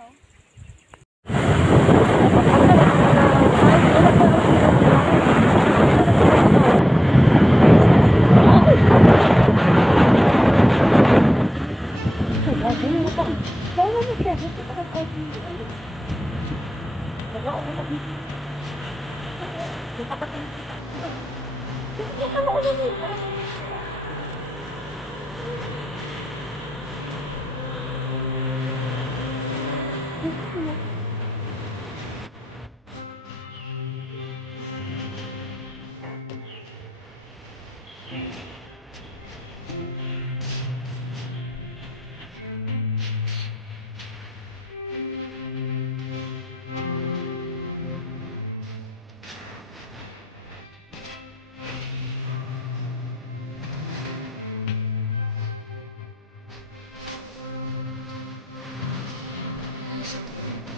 oh. Thank you. first.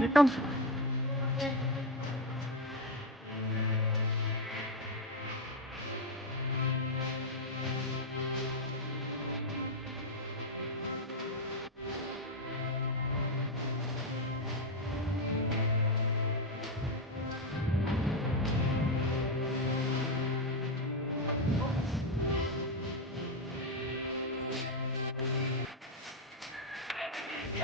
Je kan.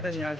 再在家里